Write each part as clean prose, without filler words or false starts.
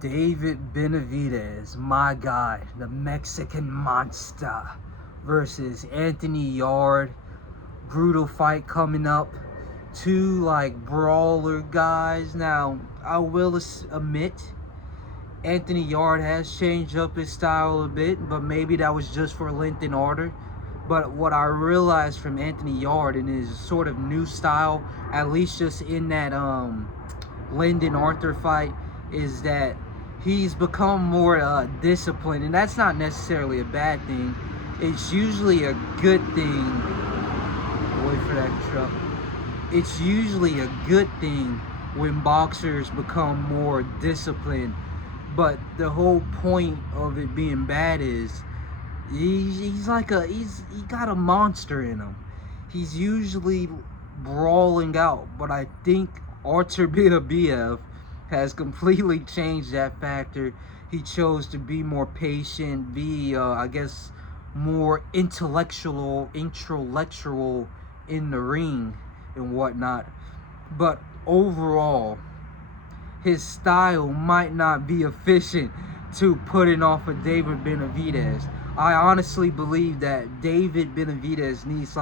David Benavidez, my guy, the Mexican monster, versus Anthony Yarde. Brutal fight coming up. Two brawler guys. Now, I will admit, Anthony Yarde has changed up his style a bit, but maybe that was just for length and order. But what I realized from Anthony Yarde in his sort of new style, at least just in that Lyndon Arthur fight, is that he's become more disciplined, and that's not necessarily a bad thing. It's usually a good thing. Wait for that truck. It's usually a good thing when boxers become more disciplined, but the whole point of it being bad is he's he got a monster in him. He's usually brawling out, but I think Artur Beterbiev has completely changed that factor. He chose to be more patient, be I guess more intellectual in the ring and whatnot. But overall, his style might not be efficient to putting off of David Benavidez. I honestly believe that David Benavidez needs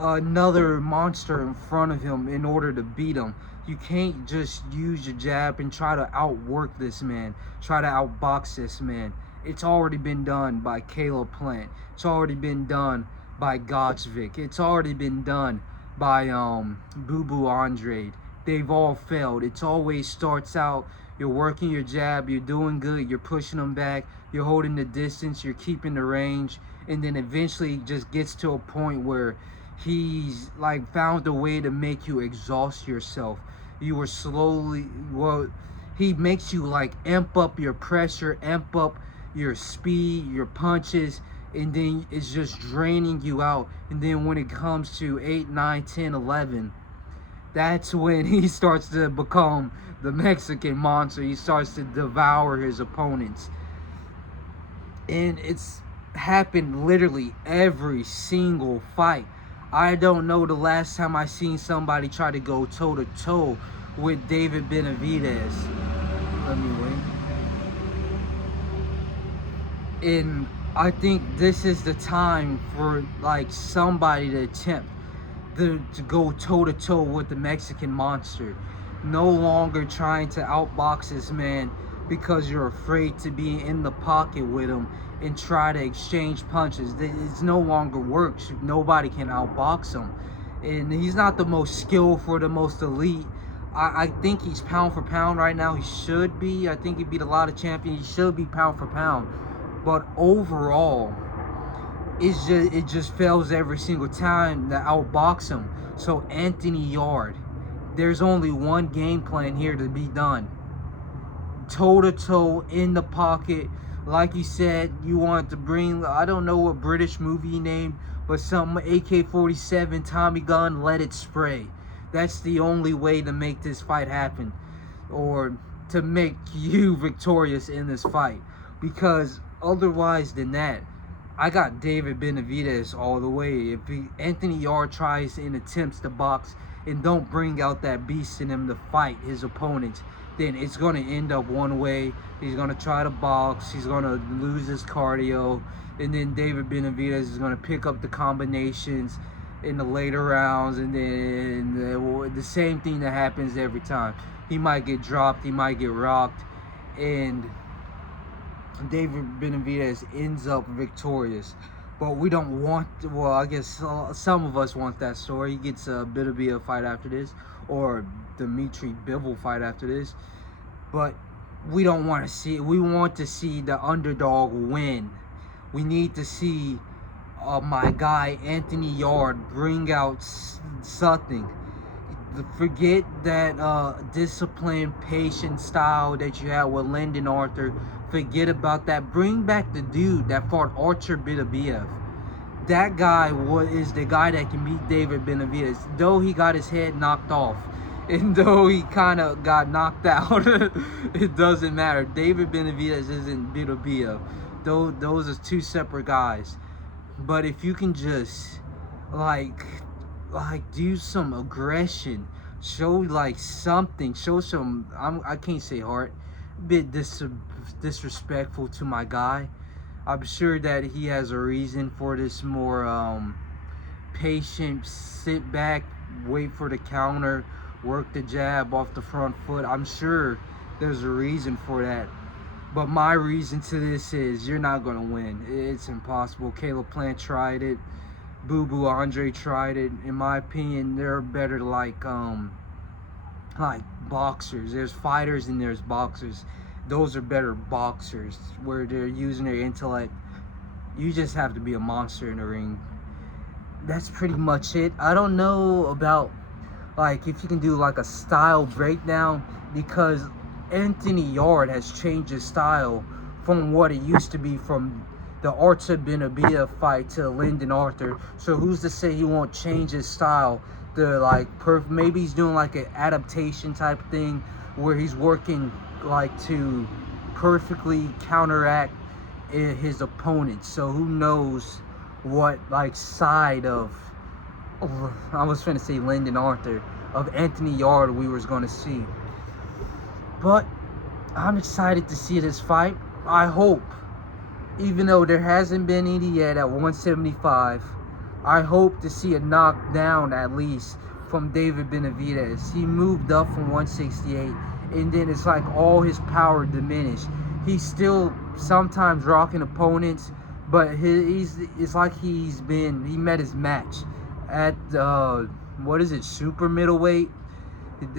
another monster in front of him in order to beat him. You can't just use your jab and try to outwork this man, try to outbox this man. It's already been done by Caleb Plant. It's already been done by Gotchvik. It's already been done by Boo Boo Andrade. They've all failed. It always starts out, you're working your jab, you're doing good, you're pushing them back, you're holding the distance, you're keeping the range, and then eventually it just gets to a point where he's found a way to make you exhaust yourself. You were slowly, he makes you amp up your pressure, amp up your speed, your punches, and then it's just draining you out. And then when it comes to 8, 9, 10, 11, that's when he starts to become the Mexican monster. He starts to devour his opponents. And it's happened literally every single fight. I don't know the last time I seen somebody try to go toe-to-toe with David Benavidez. Let me wait. And I think this is the time for somebody to attempt to go toe-to-toe with the Mexican monster. No longer trying to outbox this man because you're afraid to be in the pocket with him and try to exchange punches. It no longer works. Nobody can outbox him. And he's not the most skillful, the most elite. I think he's pound for pound right now. He should be. I think he beat a lot of champions. He should be pound for pound. But overall, it just fails every single time to outbox him. So Anthony Yarde, there's only one game plan here to be done. Toe-to-toe in the pocket. Like you said, you want to bring, I don't know what British movie you named, but some AK-47, Tommy gun, let it spray. That's the only way to make this fight happen, or to make you victorious in this fight. Because otherwise than that, I got David Benavidez all the way. If Anthony Yarde tries and attempts to box and don't bring out that beast in him to fight his opponents, then it's going to end up one way. He's going to try to box, he's going to lose his cardio, and then David Benavidez is going to pick up the combinations in the later rounds, and then the same thing that happens every time. He might get dropped, he might get rocked, and David Benavidez ends up victorious. But we don't want, well, I guess some of us want that story. He gets a Beterbiev fight after this, or Dimitri Bivol fight after this. But we don't want to see it. We want to see the underdog win. We need to see my guy Anthony Yarde bring out something. Forget that disciplined, patient style that you had with Lyndon Arthur. Forget about that. Bring back the dude that fought Artur Beterbiev. That guy is the guy that can beat David Benavidez. Though he got his head knocked off, and though he kind of got knocked out, it doesn't matter. David Benavidez isn't Beterbiev. Those are two separate guys. But if you can just do some aggression, Show like something. Show some. I can't say heart. A bit disrespectful to my guy. I'm sure that he has a reason for this. More patient, sit back, wait for the counter, work the jab off the front foot. I'm sure there's a reason for that. But my reason to this is you're not gonna win. It's impossible. Caleb Plant tried it. Boo Boo Andre tried it. In my opinion, they're better like boxers. There's fighters and there's boxers. Those are better boxers where they're using their intellect. You just have to be a monster in the ring. That's pretty much it. I don't know about like if you can do like a style breakdown, because Anthony Yard has changed his style from what it used to be from the Arta Benavidez fight to Lyndon Arthur. So who's to say he won't change his style to like maybe he's doing like an adaptation type thing where he's working like to perfectly counteract his opponent. So who knows what like side of I was trying to say Lyndon Arthur of Anthony Yard we was going to see. But I'm excited to see this fight. I hope, even though there hasn't been any yet at 175, I hope to see a knockdown at least from David Benavidez. He moved up from 168, and then it's like all his power diminished. He's still sometimes rocking opponents, but it's like he met his match at what is it, super middleweight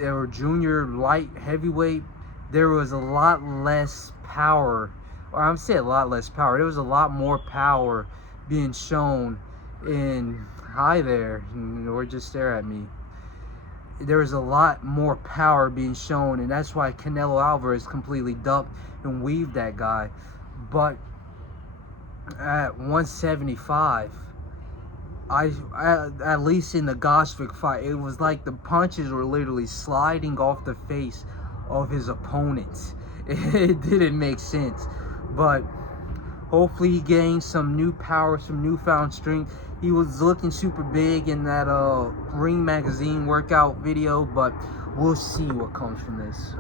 or junior light heavyweight. There was a lot less power, or I'm saying a lot less power. There was a lot more power being shown in hi there, or just stare at me. There was a lot more power being shown, and that's why Canelo Alvarez completely ducked and weaved that guy. But at 175, I at least in the Gosvick fight, it was like the punches were literally sliding off the face of his opponents. It didn't make sense, but hopefully he gained some new power, some newfound strength. He was looking super big in that Ring Magazine workout video, but we'll see what comes from this.